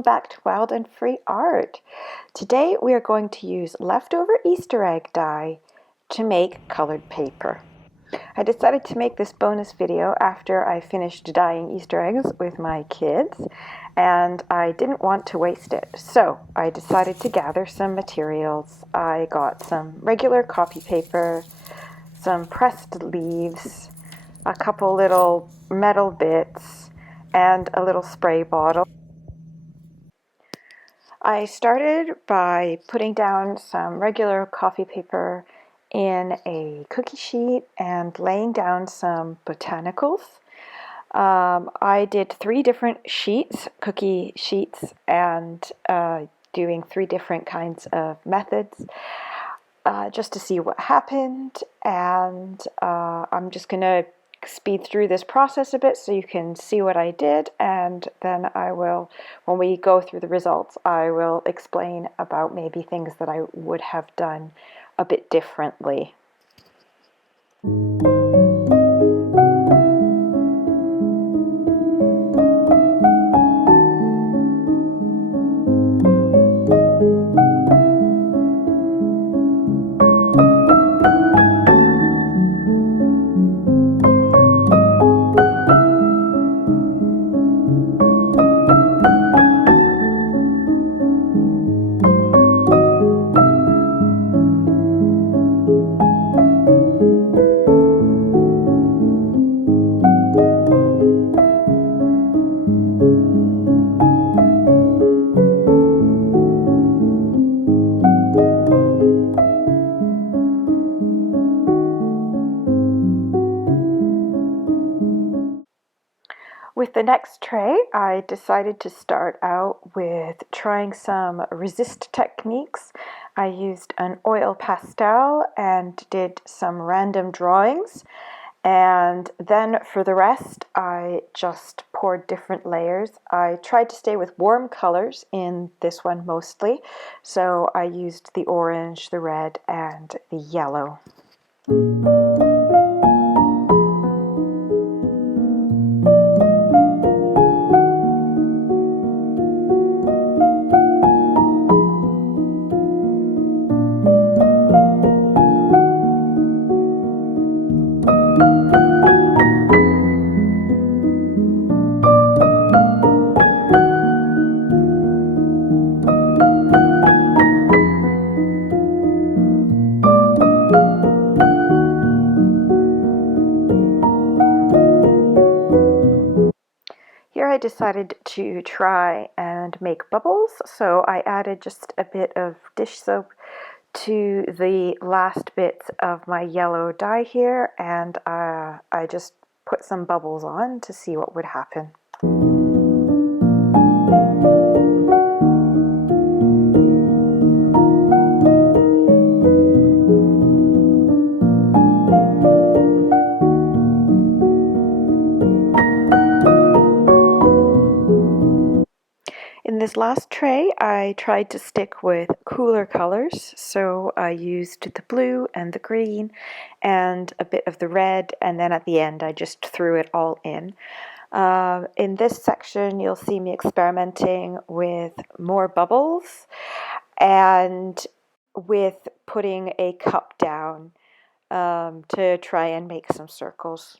welcome back to Wild and Free Art. Today we are going to use leftover Easter egg dye to make colored paper. I decided to make this bonus video after I finished dyeing Easter eggs with my kids, and I didn't want to waste it. So I decided to gather some materials. I got some regular copy paper, some pressed leaves, a couple little metal bits, and a little spray bottle. I started by putting down some regular coffee paper in a cookie sheet and laying down some botanicals. I did 3 different sheets, cookie sheets, and doing 3 different kinds of methods just to see what happened. And I'm just going to speed through this process a bit so you can see what I did, and then I will, when we go through the results, I will explain about maybe things that I would have done a bit differently. With the next tray, I decided to start out with trying some resist techniques. I used an oil pastel and did some random drawings. And then for the rest, I just poured different layers. I tried to stay with warm colors in this one mostly. So I used the orange, the red, and the yellow. Here I decided to try and make bubbles, so I added just a bit of dish soap to the last bits of my yellow dye here, and I just put some bubbles on to see what would happen. In this last tray, I tried to stick with cooler colors, so I used the blue and the green and a bit of the red, and then at the end I just threw it all in. In this section, you'll see me experimenting with more bubbles and with putting a cup down to try and make some circles.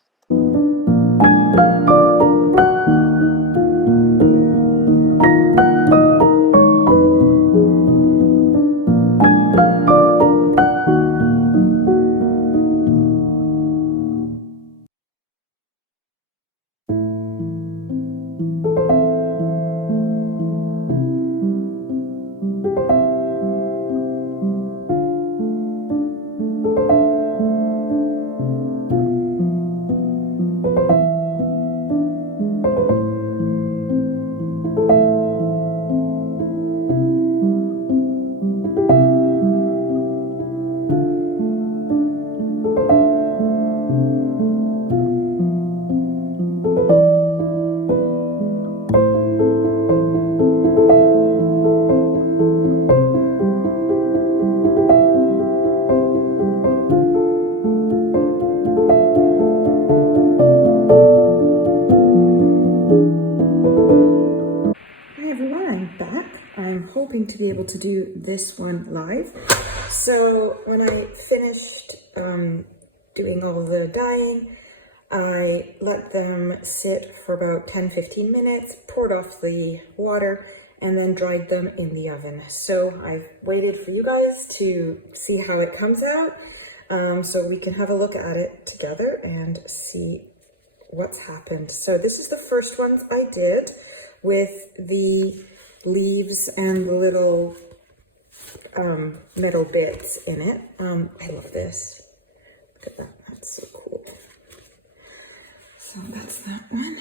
to be able to do this one live. So when I finished doing all the dyeing, I let them sit for about 10-15 minutes, poured off the water, and then dried them in the oven. So I've waited for you guys to see how it comes out, so we can have a look at it together and see what's happened. So this is the first ones I did with the leaves and the little metal bits in it. I love this. Look at that, that's so cool. So that's that one.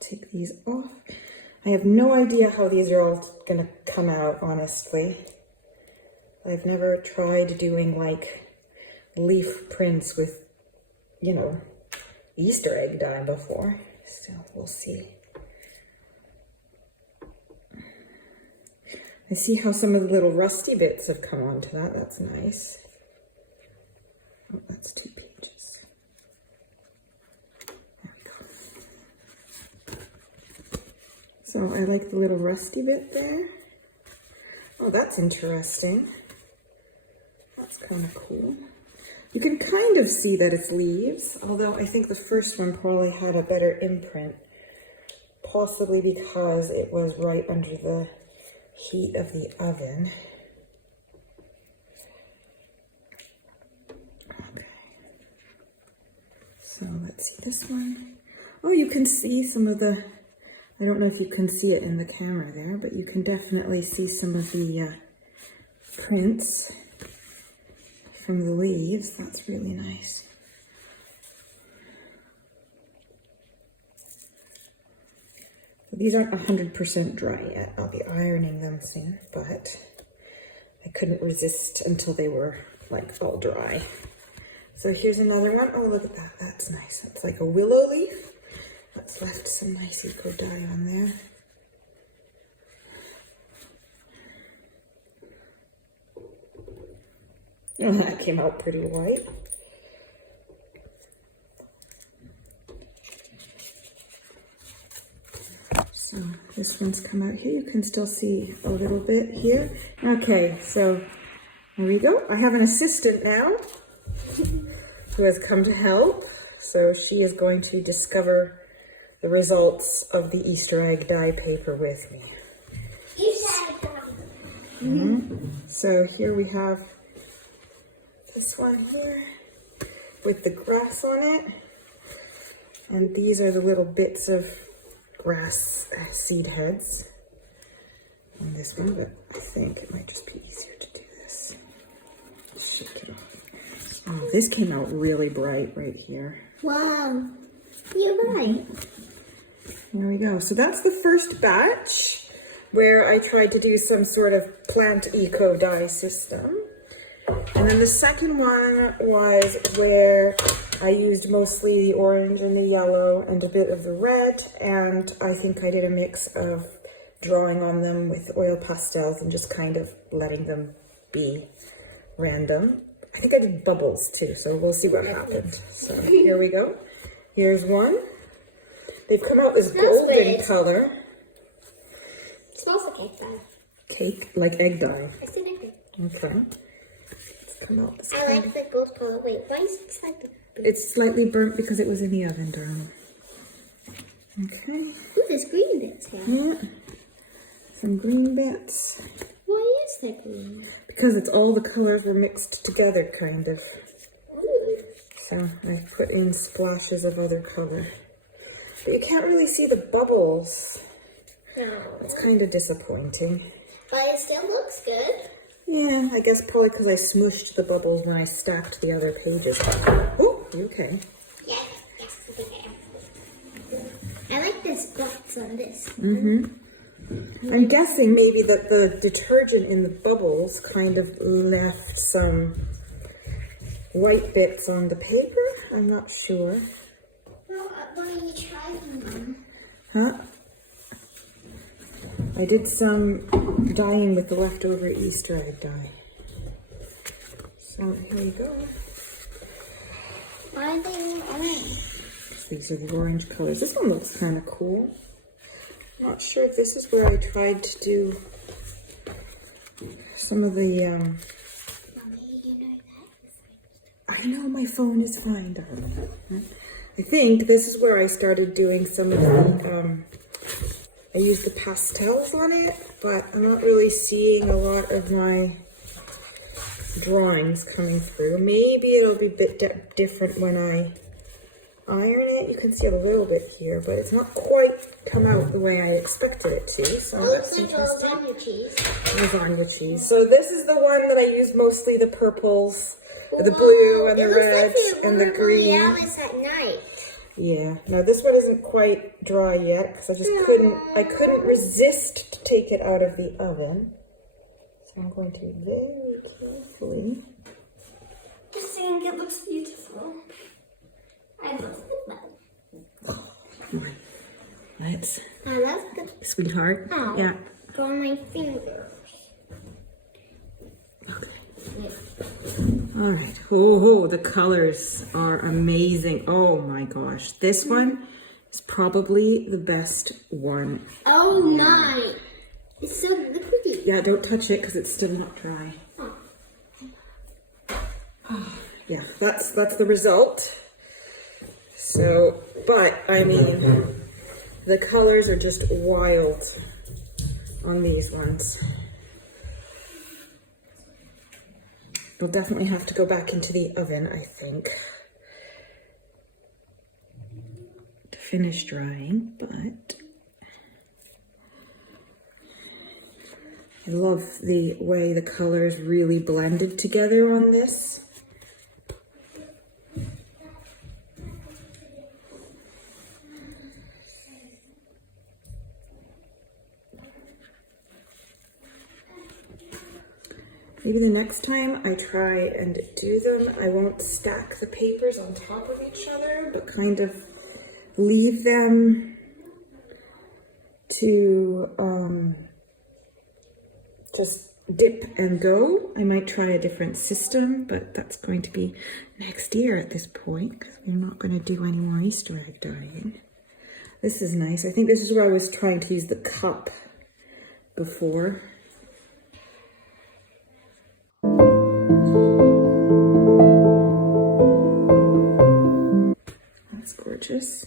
Take these off. I have no idea how these are all gonna come out, honestly. I've never tried doing like leaf prints with, you know, Easter egg dye before, so we'll see. I see how some of the little rusty bits have come onto that. That's nice. Oh, that's 2 pages. So I like the little rusty bit there. Oh, that's interesting. That's kind of cool. You can kind of see that it's leaves, although I think the first one probably had a better imprint, possibly because it was right under the heat of the oven. Okay. So let's see this one. Oh, you can see some of the, I don't know if you can see it in the camera there, but you can definitely see some of the prints from the leaves. That's really nice. These aren't 100% dry yet. I'll be ironing them soon, but I couldn't resist until they were like all dry. So here's another one. Oh, look at that. That's nice. It's like a willow leaf. That's left some nice eco dye on there. Oh, that came out pretty white. So this one's come out here. You can still see a little bit here. Okay, so there we go. I have an assistant now who has come to help. So she is going to discover the results of the Easter egg dye paper with me. So here we have this one here with the grass on it. And these are the little bits of grass seed heads. And this one, but I think it might just be easier to do this. Shake it off. Oh, this came out really bright right here. Wow, you're right. There we go. So that's the first batch where I tried to do some sort of plant eco dye system. And then the second one was where I used mostly the orange and the yellow and a bit of the red. And I think I did a mix of drawing on them with oil pastels and just kind of letting them be random. I think I did bubbles too, so we'll see what happened. So here we go. Here's one. They've come out this golden color. It smells like egg dye. Cake, like egg dye. I see egg dye. Okay. It's come out this I like the gold color. Wait, why is it slightly burnt? It's slightly burnt because it was in the oven, darling. Okay. Ooh, there's green bits here. Yeah. Some green bits. Why is there green? Because it's all the colors were mixed together, kind of. Ooh. So I put in splashes of other color. But you can't really see the bubbles. No. It's kind of disappointing. But it still looks good. Yeah, I guess probably because I smooshed the bubbles when I stacked the other pages. Oh, okay. Yes, yes, I think I am. I like the spots on this. I'm guessing maybe that the detergent in the bubbles kind of left some white bits on the paper. I'm not sure. Well, why are you trying them? Huh? I did some dyeing with the leftover Easter egg dye. So here you go. Why are they orange? These are the orange colors. This one looks kind of cool. I'm not sure if this is where I tried to do some of the, Mommy, you know that? I know my phone is fine, darling. I think this is where I started doing some of the, I used the pastels on it, but I'm not really seeing a lot of my drawings coming through. Maybe it'll be a bit different when I iron it. You can see a little bit here, but it's not quite come out the way I expected it to. So that's interesting. Lasagna cheese. So this is the one that I use mostly, the purples, the blue and the red and the green. At night. Yeah. Now this one isn't quite dry yet because I couldn't resist to take it out of the oven. So I'm going to very carefully. I think it looks beautiful. I love the button. Oh, come on. Let's. I love the Sweetheart. Yeah. on my fingers. Okay. All right. Oh, the colors are amazing. Oh my gosh. This one is probably the best one. Oh my. It's so liquidy. Yeah, don't touch it because it's still not dry. Oh, yeah, that's the result. So, but I mean, the colors are just wild on these ones. We'll definitely have to go back into the oven, I think, to finish drying, but I love the way the colors really blended together on this. Maybe the next time I try and do them, I won't stack the papers on top of each other, but kind of leave them to just dip and go. I might try a different system, but that's going to be next year at this point because we're not going to do any more Easter egg dyeing. This is nice. I think this is where I was trying to use the cup before. That's gorgeous.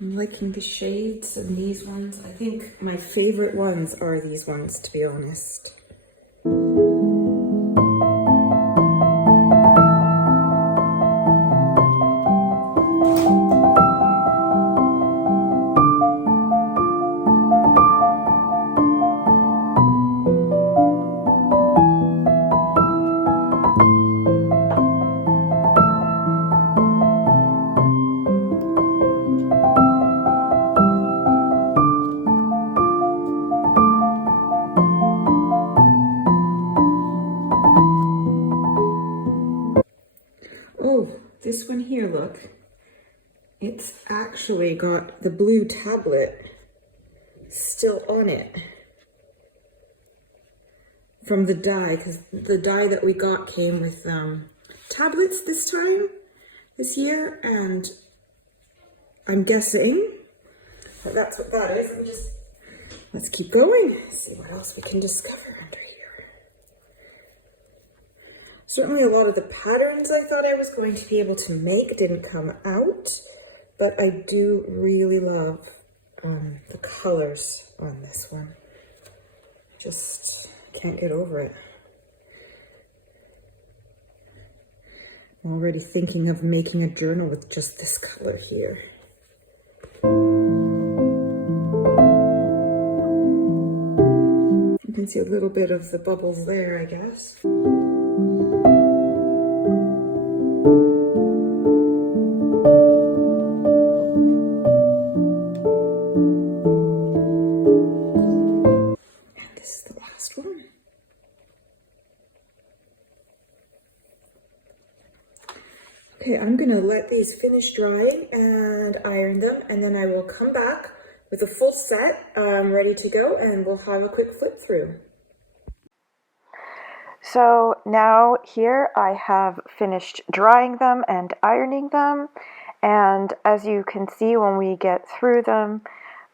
I'm liking the shades of these ones. I think my favorite ones are these ones, to be honest. Oh, this one here, look. It's actually got the blue tablet still on it from the die, because the die that we got came with tablets this year, and I'm guessing that's what that is. Let's keep going, see what else we can discover under here. Certainly a lot of the patterns I thought I was going to be able to make didn't come out, but I do really love the colors on this one. Just can't get over it. I'm already thinking of making a journal with just this color here. You can see a little bit of the bubbles there, I guess. And this is the last one. Okay, I'm gonna let these finish drying and iron them, and then I will come back with a full set ready to go, and we'll have a quick flip through. So now here I have finished drying them and ironing them, and as you can see when we get through them,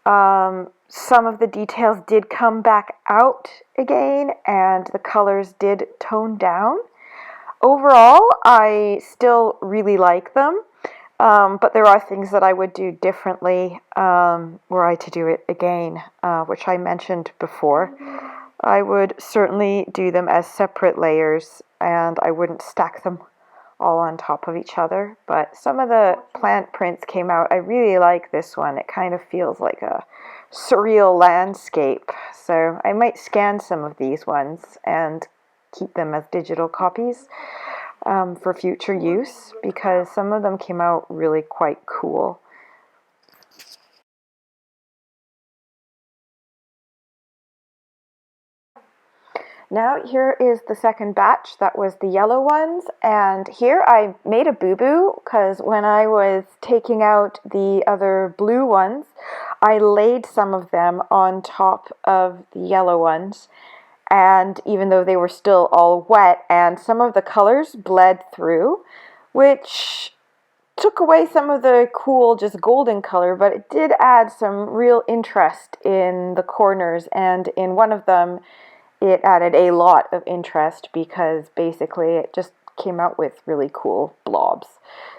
some of the details did come back out again and the colors did tone down. Overall, I still really like them, but there are things that I would do differently were I to do it again, which I mentioned before. I would certainly do them as separate layers and I wouldn't stack them all on top of each other. But some of the plant prints came out. I really like this one. It kind of feels like a surreal landscape. So I might scan some of these ones and keep them as digital copies for future use because some of them came out really quite cool. Now here is the second batch, that was the yellow ones, and here I made a boo-boo because when I was taking out the other blue ones, I laid some of them on top of the yellow ones, and even though they were still all wet, and some of the colors bled through, which took away some of the cool just golden color, but it did add some real interest in the corners, and in one of them it added a lot of interest because basically it just came out with really cool blobs.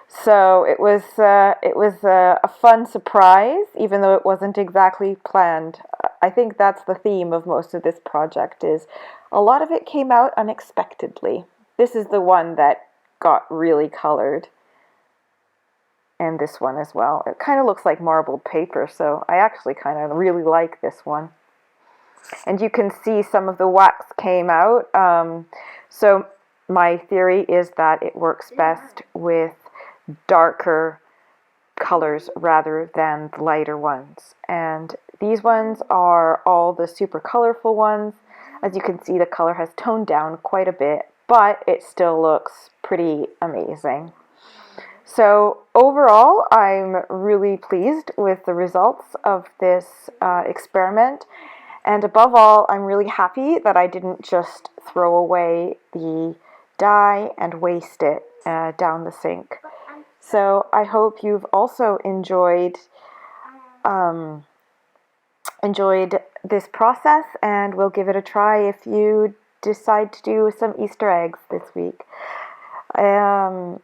So it was a fun surprise, even though it wasn't exactly planned. I think that's the theme of most of this project, is a lot of it came out unexpectedly. This is the one that got really colored, and this one as well. It kind of looks like marbled paper, so I actually kind of really like this one. And you can see some of the wax came out. So my theory is that it works best with darker colors rather than the lighter ones. And these ones are all the super colorful ones. As you can see, the color has toned down quite a bit, but it still looks pretty amazing. So overall, I'm really pleased with the results of this experiment. And above all, I'm really happy that I didn't just throw away the dye and waste it down the sink. So I hope you've also enjoyed this process, and we'll give it a try if you decide to do some Easter eggs this week.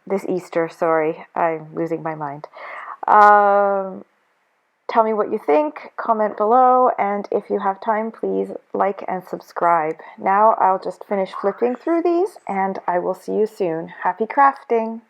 This Easter, sorry, I'm losing my mind. Tell me what you think, comment below, and if you have time, please like and subscribe. Now I'll just finish flipping through these, and I will see you soon. Happy crafting!